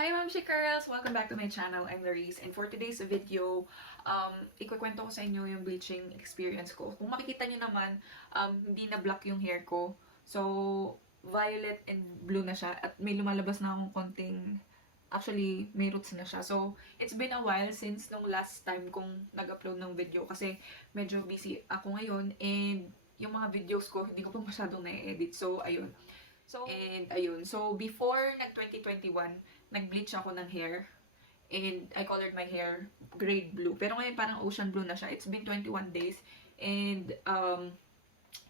Hi Ma'am Girls! Welcome back to my channel. I'm Laris, and for today's video, ikukwento ko sa inyo yung bleaching experience ko. Kung makikita nyo naman, hindi na black yung hair ko. So, violet and blue na siya at may lumalabas na akong konting, actually, may roots na siya. So, it's been a while since nung last time kong nag-upload ng video kasi medyo busy ako ngayon and yung mga videos ko, hindi ko pa masyadong na-edit. So, ayun. So, before nag-2021, nag-bleach ako ng hair. And I colored my hair grade blue. Pero ngayon parang ocean blue na siya. It's been 21 days. And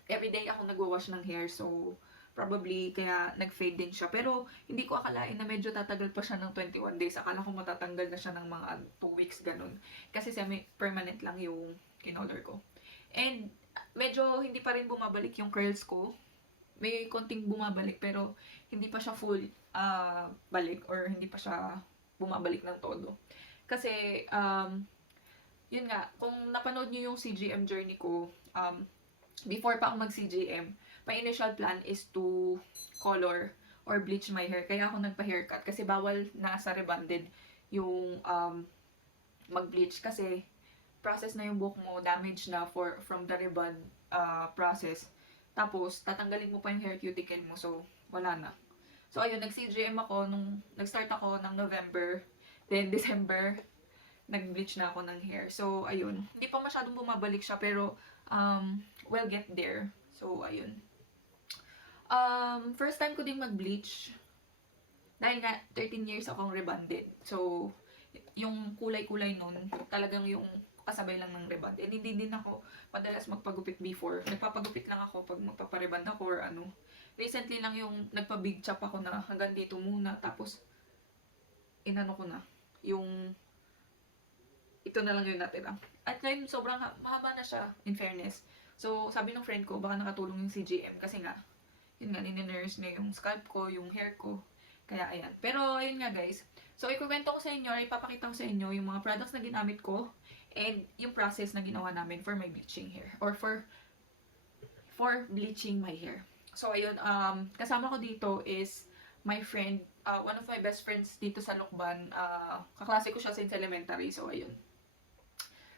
everyday ako nagwa-wash ng hair. So, probably kaya nag-fade din siya. Pero hindi ko akalain na medyo tatagal pa siya ng 21 days. Akala ko matatanggal na siya ng mga 2 weeks ganun. Kasi semi-permanent lang yung kinolor ko. And medyo hindi pa rin bumabalik yung curls ko. May konting bumabalik pero hindi pa siya full balik or hindi pa siya bumabalik ng todo. Kasi, yun nga, kung napanood nyo yung CGM journey ko, before pa ako mag-CGM, my initial plan is to color or bleach my hair. Kaya ako nagpa-haircut kasi bawal na sa rebonded yung mag-bleach kasi process na yung buhok mo, damage na from the rebond process. Tapos, tatanggalin mo pa yung hair cuticle mo. So, wala na. So, ayun, nag-CGM ako nag-start ako ng November. Then, December, nag-bleach na ako ng hair. So, ayun. Hindi pa masyadong bumabalik siya, pero, we'll get there. So, ayun. First time ko din mag-bleach. Dahil nga, 13 years akong rebonded. So, yung kulay-kulay nun, talagang yung kasabay lang ng rebond. And hindi din ako madalas magpagupit before. Nagpapagupit lang ako pag magpapareband ako or ano. Recently lang yung nagpa-big chop ako na hanggang dito muna. Tapos, inano ko na. Yung, ito na lang yung natira. At ngayon, sobrang mahaba na siya, in fairness. So, sabi ng friend ko, baka nakatulong yung CGM. Kasi nga, yun nga, ninenurse niya yung scalp ko, yung hair ko. Kaya, ayan. Pero, ayun nga guys. So, ikukwento ko sa inyo, ipapakita ko sa inyo yung mga products na ginamit ko. And yung process na ginawa namin for my bleaching hair. Or for bleaching my hair. So, ayun, kasama ko dito is my friend, one of my best friends dito sa Lokban. Kaklase ko siya since elementary. So, ayun.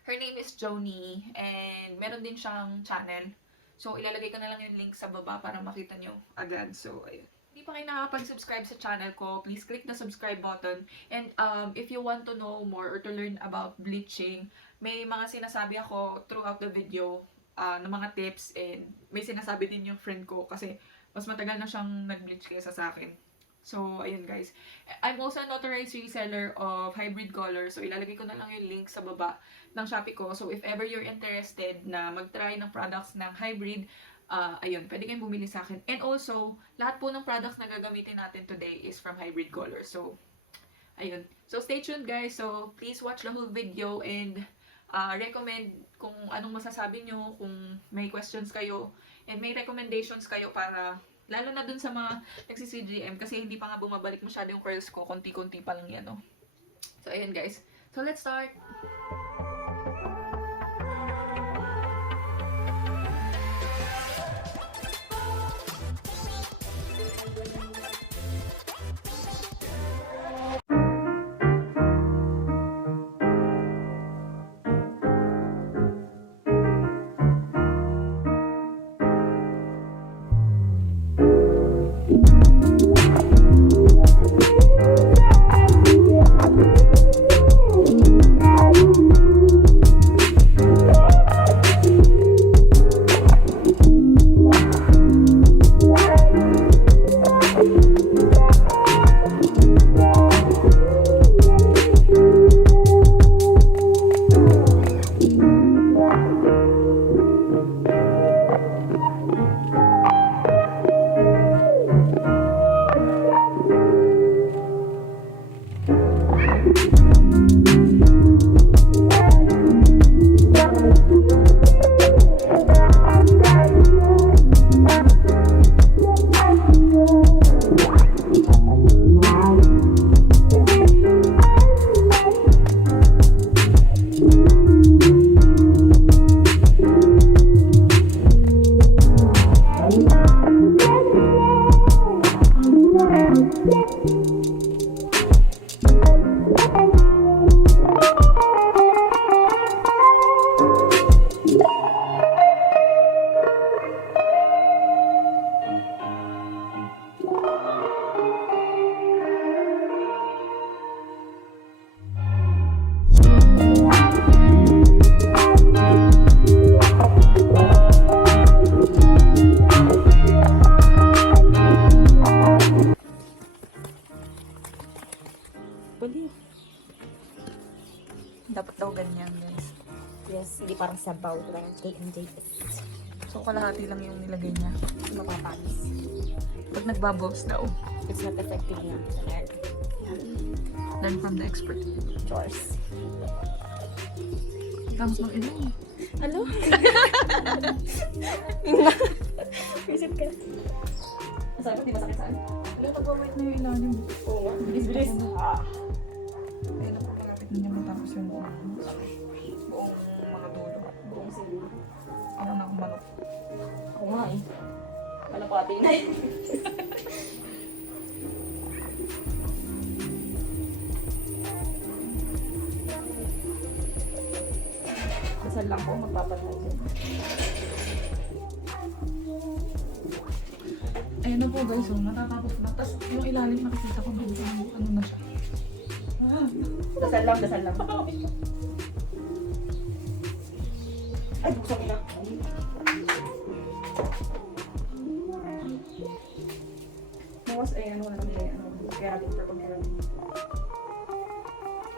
Her name is Joni. And meron din siyang channel. So, ilalagay ko na lang yung link sa baba para makita nyo agad. So, ayun. Hindi pa kayo nakakapag-subscribe sa channel ko, please click the subscribe button. And if you want to know more or to learn about bleaching, may mga sinasabi ako throughout the video na mga tips. And may sinasabi din yung friend ko kasi mas matagal na siyang nag-bleach kaysa sa akin. So, ayun guys. I'm also an authorized reseller of hybrid colors. So, ilalagay ko na lang yung link sa baba ng Shopee ko. So, if ever you're interested na mag-try ng products ng hybrid, ayun, pwede kayong bumili sa akin. And also, lahat po ng products na gagamitin natin today is from hybrid colors. So, ayun. So, stay tuned guys. So, please watch the whole video and recommend kung anong masasabi nyo, kung may questions kayo, and may recommendations kayo para, lalo na dun sa mga nagsi-CGM kasi hindi pa nga bumabalik masyado yung curls ko. Konti-konti pa lang yan, no? So, ayun guys. So, let's start! pala. Dapat daw ganyan, guys. Yes, hindi parang sabaw. Parang J&J. So, kalahati lang yung nilagay niya. Mapapanis. Pag nagbubbles daw. It's not effective na. Ayan. Learn from the expert. Chores. Tapos ng ilong. Ano? Visit ka. Masakit ko, di masakit saan? Wala, nag-wait na yung ilalim. Oo. Bilis-bilis. Ayun ako, kalapit na niya matapos yung buong mga dulo. Buong silo. Ako na akong manok. Ako nga eh. Malapati na eh. Dasal lang po, magpapatay din. Ayun na po guys, so natatapos na. Tapos yung ilalim nakikita ko doon sa ano na siya. Dasal lang, dasal lang. Ay, buksan ko na. Bawas eh, ano na kami, keratin for pag-keratin.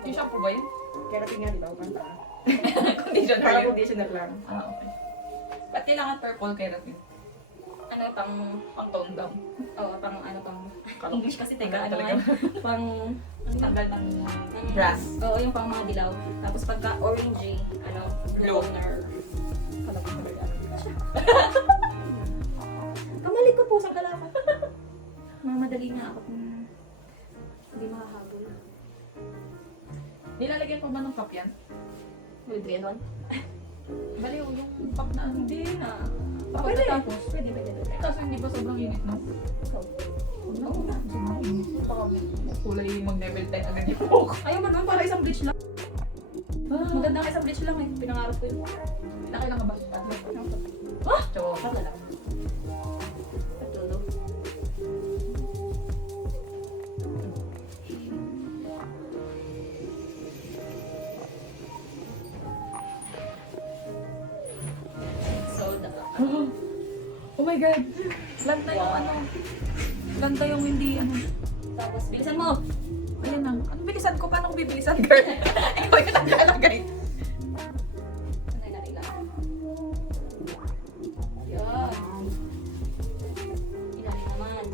Yung shampoo ba yun? Keratin nga, di ba? Kanta. Conditioner Parang yun. conditioner lang. Ah, okay. Ba't kailangan purple keratin? Ano, pang Pang tone down. Oo, pang ano pang Kalong- English kasi teka, Ano ano talaga? nga, pang Tanggal ng grass. Oo, yung pang mga dilaw. Tapos pagka orangey, ano, Blue. toner. Kala ko talaga ano dito siya. Kamali ko po sa galaman. Mamadali nga ako kung hindi makahabol. Nilalagyan pa ba ng cup yan? With ganon? Baliw, yung cup na ano. Hindi na. Pwede. Tapos, pwede. Kaso hindi ba sobrang init, no? Oo na. Sobrang init. Baka kulay mag-level 10 agad yung buhok. Ayaw mo naman, para isang bleach lang. Maganda ka isang bleach lang eh. Pinangarap ko yun. Nakailan ka ba? Ah! So, Tatlo lang. Tatlo. Soda. oh my God! Lanta yung Wow. ano. Lanta yung hindi ano. Tapos, bilisan mo! Ayan na. Ano bilisan ko? Paano ko bibilisan, girl? Ikaw yung naglalagay. Sanay na rin lang. Yan. Ilalim naman.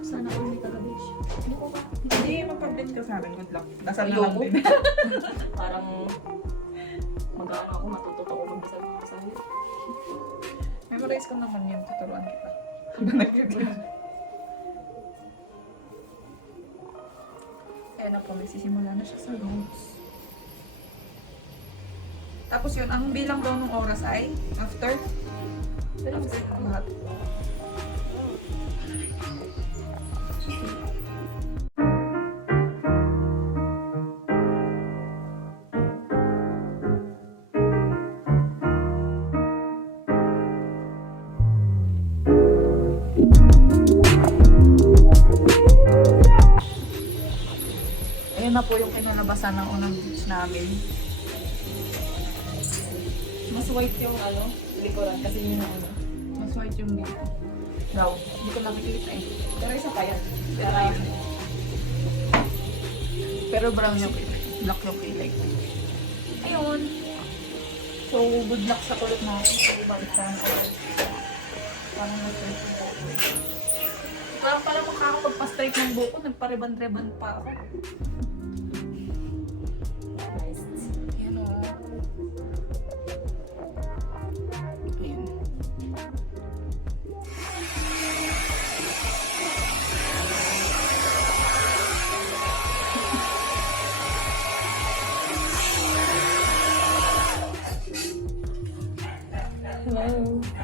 Sana all may taga-beach. Ano ko ba? Hindi, mag-blend ka sa akin. Good luck. Nasal na lang Ayoko. din. Parang mag-ano ako, matututo ako mag-design. Memorize ko naman yung tuturuan kita. Habang nag-blend. Ayan na po, nagsisimula na siya sa roots. Tapos yun, ang bilang daw ng oras ay after lahat. Ayan na po yung kinalabasan ng unang beach namin. Mas white yung ano, likuran kasi yun ang ano. Mas white yung dito. Daw. Hindi ko nakikita eh. Pero isa pa yan. Pero brown yung kilay. Black yung kilay. Ayun. So, good luck sa kulot natin. So, balik sa ang kulot. Parang nag-straight yung buko. Parang pala makakapagpa-straight ng buko. Nagpa-reban-reban pa ako. Nice. Ayan o. Ayan. Hello.